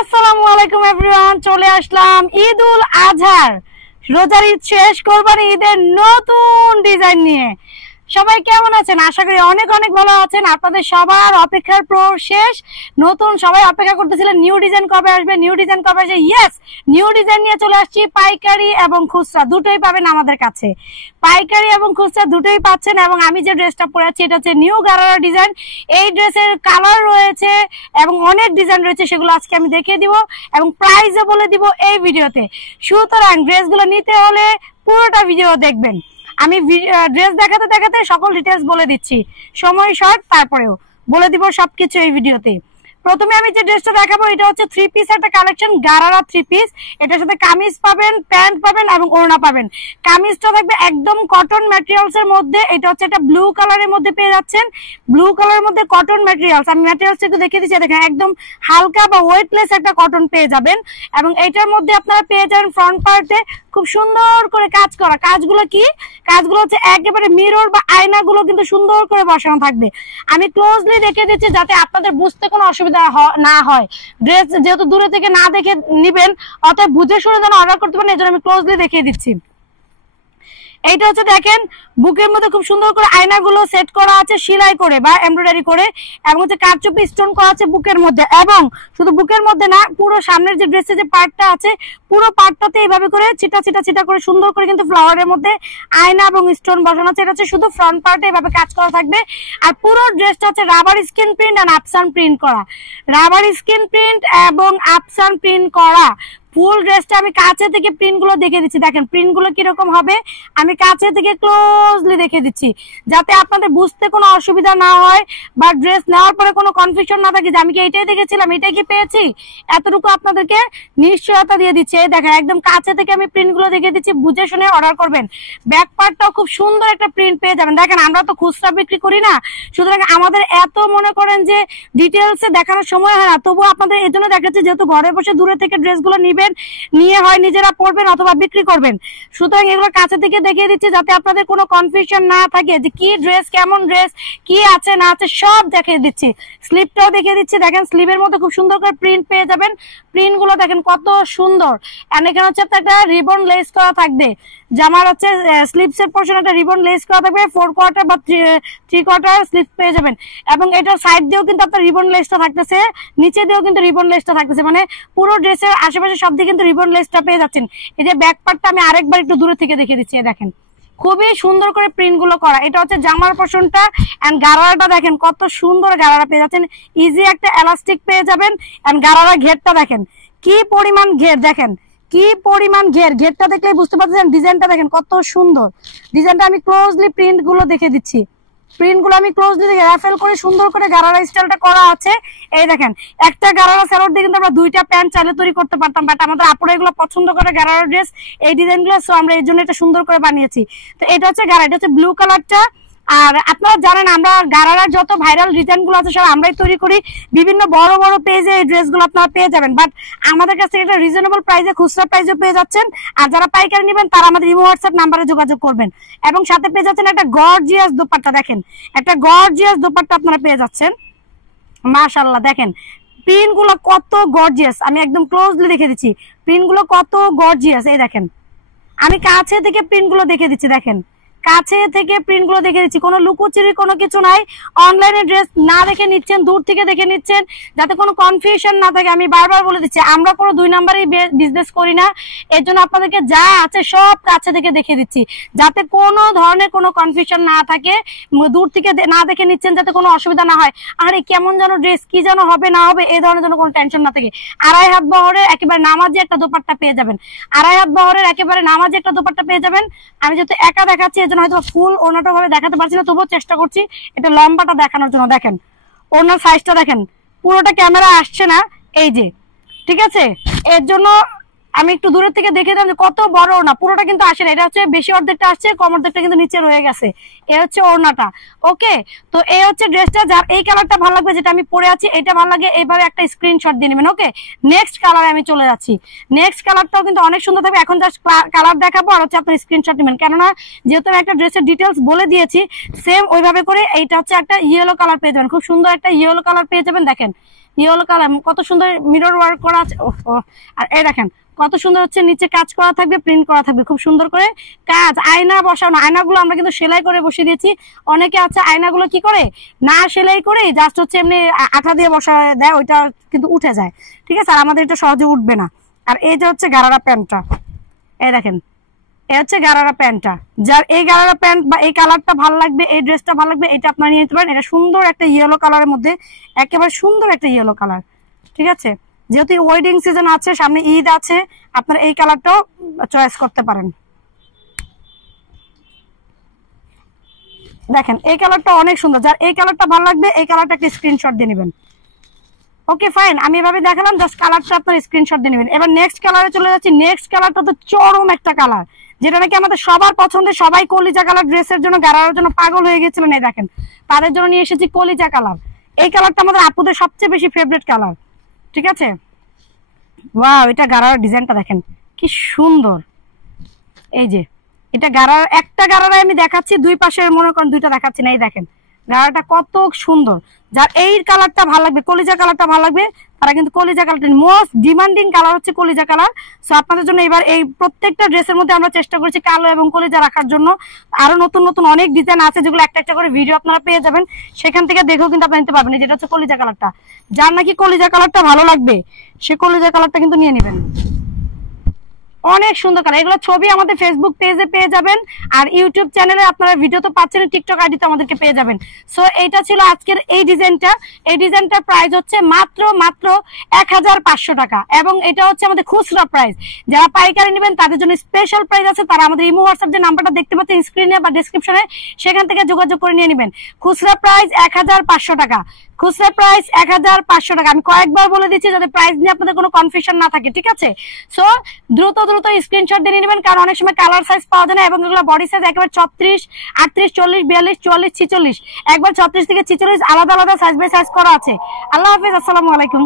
আসসালামু আলাইকুম এভরিওয়ান, চলে আসলাম ঈদ উল আজহার রোজার ঈদ শেষ কোরবানি ঈদের নতুন ডিজাইন নিয়ে। সবাই কেমন আছেন? আশা করি অনেক অনেক ভালো আছেন। আপনাদের সবার অপেক্ষার শেষ। নতুন সবাই অপেক্ষা করতেছিলেন নিউ ডিজাইন কবে আসবে, নিউ ডিজাইন কবে আসবে। ইয়েস, নিউ ডিজাইন নিয়ে চলে আসছি। পাইকারি এবং খুচরা দুটোই পাবেন আমাদের কাছে। পাইকারি এবং খুচরা দুটোই পাচ্ছেন। এবং আমি যে ড্রেসটা পরে আছি এটা হচ্ছে নিউ গারারা ডিজাইন। এই ড্রেসের কালার রয়েছে এবং অনেক ডিজাইন রয়েছে, সেগুলো আজকে আমি দেখিয়ে দিব এবং প্রাইসও বলে দিব এই ভিডিওতে। সুতরাং ড্রেসগুলো নিতে হলে পুরোটা ভিডিও দেখবেন। আমি ড্রেস দেখাতে দেখাতে সকল ডিটেলস বলে দিচ্ছি, সময় শর্ট, তারপরেও বলে দিব সবকিছু এই ভিডিওতে। প্রথমে আমি যে ড্রেসটা দেখাবো এটা হচ্ছে থ্রি পিস একটা কালেকশন, গারারা থ্রি পিস। এটার সাথে কামিজ পাবেন, প্যান্ট পাবেন এবং ওড়না পাবেন। কামিজটা থাকবে একদম কটন ম্যাটেরিয়ালস এর মধ্যে। এটা হচ্ছে একটা ব্লু কালারের মধ্যে পেয়ে যাচ্ছেন, ব্লু কালারের মধ্যে কটন ম্যাটেরিয়ালস। আমি ম্যাটেরিয়ালস একটু দেখিয়ে দিচ্ছি, দেখেন একদম হালকা বা ওয়েটলেস একটা কটন পেয়ে যাবেন। এবং এটার মধ্যে আপনারা পেয়ে যাবেন ফ্রন্ট পার্টে খুব সুন্দর করে কাজ করা। কাজগুলো কি? কাজগুলো হচ্ছে একেবারে মিরর বা আয়নাগুলো কিন্তু সুন্দর করে বসানো থাকবে। আমি ক্লোজলি দেখে দিচ্ছি যাতে আপনাদের বুঝতে কোনো অসুবিধা না হয়। ড্রেস যেহেতু দূরে থেকে না দেখে নিবেন, অতএব বুঝে শুনে যেন অর্ডার করতে পারেন, এই জন্য আমি ক্লোজলি দেখিয়ে দিচ্ছি। এইটা হচ্ছে দেখেন বুকের মধ্যে খুব সুন্দর করে আয়নাগুলো সেট করা আছে সেলাই করে বা এমব্রয়ডারি করে, এবং হচ্ছে কারচুপি স্টোন করা আছে বুকের মধ্যে। এবং শুধু বুকের মধ্যে না, পুরো সামনের যে ড্রেসের যে পার্টটা আছে পুরো পার্টটাতে এইভাবে করে ছিটা ছিটা ছিটা করে সুন্দর করে কিন্তু ফ্লাওয়ারের মধ্যে আয়না এবং স্টোন বসানো আছে। এটা হচ্ছে শুধু ফ্রন্ট পার্টে এইভাবে কাজ করা থাকবে। আর পুরো ড্রেসটা হচ্ছে রাবার স্ক্রিন প্রিন্ট আর আপসান প্রিন্ট করা, রাবার স্ক্রিন প্রিন্ট এবং আপসান প্রিন্ট করা। ফুল ড্রেসটা আমি কাছে থেকে প্রিন্ট গুলো দেখে দিচ্ছি, দেখেন প্রিন্ট গুলো কিরকম হবে আমি কাছে থেকে ক্লোজলি দেখে দিচ্ছি যাতে আপনাদের বুঝতে কোনো অসুবিধা না হয় বা ড্রেস নেওয়ার পরে কোনো কনফিউশন না থাকে যে আমি কি এটাই দেখেছিলাম এটাই কি পেয়েছি। এতটুকু আপনাদেরকে নিশ্চয়তা দিয়ে দিচ্ছি। এই দেখেন একদম কাছে থেকে আমি প্রিন্ট গুলো দেখে দিচ্ছি, বুঝে শুনে অর্ডার করবেন। ব্যাক পার্টটাও খুব সুন্দর একটা প্রিন্ট পেয়ে যাবেন। দেখেন আমরা তো খুচরা বিক্রি করি না, সুতরাং আমাদের এত মনে করেন যে ডিটেলসে দেখানোর সময় হয় না, তবুও আপনাদের এই জন্য দেখাচ্ছি যেহেতু ঘরে বসে দূরে থেকে ড্রেসগুলো নিবেন, নিয়ে হয় নিজেরা পরবেন অথবা বিক্রি করবেন। সুতরাং এগুলো কাছে থেকে দেখিয়ে দিচ্ছি যাতে আপনাদের কোনো কনফিউশন না থাকে যে কি ড্রেস, কেমন ড্রেস, কি আছে না আছে সব দেখিয়ে দিচ্ছি। স্লিপটাও দেখিয়ে দিচ্ছি, দেখেন স্লিভের মধ্যে খুব সুন্দর করে প্রিন্ট পেয়ে যাবেন। প্রিন্ট গুলো দেখেন কত সুন্দর। এন্ড এখানে হচ্ছে একটা রিবন লেস করা থাকবে, জামার হচ্ছে স্লিভস এর পোর্শন একটা রিবন লেস করা থাকবে, 4 কোয়ার্টার বা 3 কোয়ার্টার স্লিভ পেয়ে যাবেন। এবং এটার সাইড দিয়েও কিন্তু আপনার রিবন লেসটা থাকতেছে, নিচে দিয়েও কিন্তু রিবন লেসটা থাকতেছে, মানে পুরো ড্রেসের আশেপাশে সব দিকে কিন্তু রিবন লেসটা পেয়ে যাচ্ছেন। এই যে ব্যাক পার্টটা আমি আরেকবার একটু দূরে থেকে দেখিয়ে দিচ্ছি, দেখেন খুবই সুন্দর করে প্রিন্ট গুলো করা। এটা হচ্ছে জামার পোর্শনটা এন্ড গারারাটা দেখেন কত সুন্দর গারারা পেয়ে যাচ্ছেন। ইজি একটা এলাস্টিক পেয়ে যাবেন। এন্ড গারারা ঘেরটা দেখেন কি পরিমাণ ঘের, দেখেন কি পরিমাণ ঘেরটা দেখলেই বুঝতে পারছেন। ডিজাইনটা দেখেন কত সুন্দর। ডিজাইনটা আমি ক্লোজলি প্রিন্ট গুলো দেখে দিচ্ছি, প্রিন্ট গুলো আমি ক্লোজলি দেখে র্যাফেল করে সুন্দর করে গারারা স্টাইলটা করা আছে। এই দেখেন একটা গারারা স্যালোড দিয়ে কিন্তু আমরা দুইটা প্যান্ট চাইলে তৈরি করতে পারতাম, বাট আমাদের আপুরা এগুলো পছন্দ করে গারারা ড্রেস এই ডিজাইন গুলো, সো আমরা এই জন্য এটা সুন্দর করে বানিয়েছি। তো এটা হচ্ছে গারা, এটা হচ্ছে ব্লু কালারটা। আর আপনারা জানেন আমরা গারারার যত ভাইরাল ডিজাইন গুলো আছে সব আমরাই তৈরি করি, বিভিন্ন বড় বড় পেজে এই ড্রেস গুলো আপনারা পেয়ে যাবেন, বাট আমাদের কাছে এটা রিজনেবল প্রাইসে খুচরা প্রাইসে পেয়ে যাচ্ছেন। আর যারা পাইকারি নেবেন তারা আমাদের ইমো হোয়াটসঅ্যাপ নাম্বারে যোগাযোগ করবেন। এবং সাথে পেয়ে যাচ্ছেন একটা গর্জিয়াস দোপাট্টা, দেখেন একটা গর্জিয়াস দোপাট্টা আপনারা পেয়ে যাচ্ছেন। মাশাআল্লাহ দেখেন প্রিন্ট গুলো কত গর্জিয়াস, আমি একদম ক্লোজলি দেখে দিচ্ছি প্রিন্ট গুলো কত গর্জিয়াস। এই দেখেন আমি কাছে থেকে প্রিন্ট গুলো দেখে দিচ্ছি, দেখেন কাছে থেকে প্রিন্ট গুলো দেখে দিচ্ছি, কোনো লুকোচুরি কোনো কিছু নাই। অনলাইনে ড্রেস না দেখে নিচ্ছেন, দূর থেকে দেখে নিচ্ছেন যাতে কোনো কনফিউশন না থাকে। আমি বারবার বলে দিচ্ছি আমরা কোনো 2 নাম্বারই বিজনেস করি না, এর জন্য আপনাদেরকে যা আছে সব কাছে থেকে দেখে দিচ্ছি যাতে কোনো ধরনের কোনো কনফিউশন না থাকে। দূর থেকে না দেখে নিচ্ছেন যাতে কোনো অসুবিধা না হয়, আরে কেমন যেন ড্রেস কি যেন হবে না হবে এই ধরনের জন্য কোনো টেনশন না থাকে। 2.5 হাত বহরের একেবারে নামাজি একটা দোপাট্টা পেয়ে যাবেন, 2.5 হাত বহরের একেবারে নামাজি একটা দোপাট্টা পেয়ে যাবেন। আমি যেহেতু একা দেখাচ্ছি এর জন্য হয়তো ফুল ওনাটা ভাবে দেখাতে পারছি না, তবুও চেষ্টা করছি এটা লম্বাটা দেখানোর জন্য। দেখেন ওনার সাইজটা দেখেন, পুরোটা ক্যামেরা আসছে না এই যে, ঠিক আছে। এর জন্য আমি একটু দূরের থেকে দেখে দিলাম যে কত বড় ওড়না, পুরোটা কিন্তু আসে না, এটা হচ্ছে বেশি অর্ধেকটা আসছে, কম অর্ধেকটা কিন্তু নিচে রয়ে গেছে। এ হচ্ছে ওড়নাটা। ওকে, তো এই হচ্ছে ড্রেসটা। যার এই কালারটা ভালো লাগবে, যেটা আমি পরে আছি এটা ভালো লাগে, এইভাবে একটা স্ক্রিনশট দিয়ে নেবেন। ওকে, নেক্সট কালারে আমি চলে যাচ্ছি। নেক্সট কালারটাও কিন্তু অনেক সুন্দর থাকবে। এখন জাস্ট কালার দেখাবো আর হচ্ছে আপনার স্ক্রিনশট নেবেন, কেননা যেহেতু আমি একটা ড্রেসের ডিটেলস বলে দিয়েছি, সেম ওইভাবে করে এইটা হচ্ছে একটা ইয়েলো কালার পেয়ে যাবেন, খুব সুন্দর একটা ইয়েলো কালার পেয়ে যাবেন। দেখেন ইয়েলো কালার কত সুন্দর মিরর ওয়ার্ক করা আছে। আর এই দেখেন কত সুন্দর হচ্ছে নিচে কাজ করা থাকবে, প্রিন্ট করা থাকবে, খুব সুন্দর করে কাজ। আয়না বসানো, আয়নাগুলো আমরা কিন্তু সেলাই করে বসিয়ে দিয়েছি। অনেকে আছে আয়নাগুলো কি করে না সেলাই করে জাস্ট হচ্ছে এমনি আঠা দিয়ে বসা দেয়, ওইটা কিন্তু উঠে যায়। ঠিক আছে, আর আমাদের এটা সহজে উঠবে না। আর এই যে হচ্ছে গারারা প্যান্টটা, এই দেখেন এ হচ্ছে গারারা প্যান্টটা। যার এই গারারা প্যান্ট বা এই কালারটা ভালো লাগবে, এই ড্রেসটা ভালো লাগবে, এটা আপনারা নিয়ে নিতে পারেন। এটা সুন্দর একটা ইয়েলো কালারের মধ্যে, একেবারে সুন্দর একটা ইয়েলো কালার। ঠিক আছে, যেহেতু ওয়েডিং সিজন আছে, সামনে ঈদ আছে, আপনারা এই কালারটাও চয়েস করতে পারেন। দেখেন এই কালারটা অনেক সুন্দর। যার এই কালারটা ভালো লাগবে, এই কালারটা একটা স্ক্রিনশট দিয়ে নেবেন। ওকে ফাইন, আমি এভাবে দেখালাম, জাস্ট কালারটা আপনার স্ক্রিনশট দিয়ে নেবেন। এবার নেক্সট কালারে চলে যাচ্ছি। নেক্সট কালারটা তো চরম একটা কালার, যেটা নাকি আমাদের সবার পছন্দের, সবাই কলিজা কালার ড্রেসের জন্য, গারার জন্য পাগল হয়ে গেছিলেন। এই দেখেন তাদের জন্য নিয়ে এসেছি কলিজা কালার। এই কালারটা আমাদের আপুদের সবচেয়ে বেশি ফেভারিট কালার। ঠিক আছে, ওয়াও, এটা গারার ডিজাইনটা দেখেন কি সুন্দর। এই যে এটা গারার, একটা গারারে আমি দেখাচ্ছি, দুই পাশে মনে করেন দুইটা দেখাচ্ছি না। এই দেখেন গারাটা কত সুন্দর। যার এই কালারটা ভালো লাগবে, কলিজা কালারটা ভালো লাগবে, তারা কিন্তু কলিজা কালারটা, মোস্ট ডিমান্ডিং কালার হচ্ছে কলিজা কালার। সো আপনাদের জন্য এবার এই প্রত্যেকটা ড্রেসের মধ্যে আমরা চেষ্টা করছি কালো এবং কলিজা রাখার জন্য। আরো নতুন নতুন অনেক ডিজাইন আছে, যেগুলো একটা একটা করে ভিডিও আপনারা পেয়ে যাবেন, সেখান থেকে দেখেও কিন্তু আপনারা নিতে পারবেন। যেটা হচ্ছে কলিজা কালারটা, যার নাকি কলিজা কালারটা ভালো লাগবে সে কলিজা কালারটা কিন্তু নিয়ে নেবেন। অনেক সুন্দর কালার। এগুলো ছবি আমাদের ফেসবুক পেজে পেয়ে যাবেন, আর ইউটিউব চ্যানেলে আপনারা ভিডিও তো পাচ্ছেন, টিকটক আইডিতে আমাদেরকে পেয়ে যাবেন। সো এইটা ছিল আজকের এই ডিজাইনটা। এই ডিজাইনটার প্রাইস হচ্ছে মাত্র 1500 টাকা, এবং এটা হচ্ছে আমাদের খুচরা প্রাইস। যারা পাইকারি নেবেন তাদের জন্য স্পেশাল প্রাইস আছে, তারা আমাদের ইমো হোয়াটসঅ্যাপ যে নাম্বারটা দেখতে পাচ্ছেন স্ক্রিনে বা ডিসক্রিপশনে, সেখান থেকে যোগাযোগ করে নিয়ে নেবেন। খুচরা প্রাইস 1500 টাকা, খুচরা প্রাইস 1500 টাকা। আমি কয়েকবার বলে দিচ্ছি যাতে প্রাইস নিয়ে আপনাদের কোনো কনফিউশন না থাকে। ঠিক আছে, সো দ্রুত স্ক্রিনশট দিয়ে নেবেন, কারণ অনেক সময় কালার সাইজ পাওয়া যায় না, এবং এগুলো বডি সাইজ একেবারে 36, 38, 40, 42, 44, 46, একবার 36 থেকে 46 আলাদা আলাদা সাইজ বাই সাইজ করা আছে। আল্লাহ হাফিজ, আসসালামু আলাইকুম।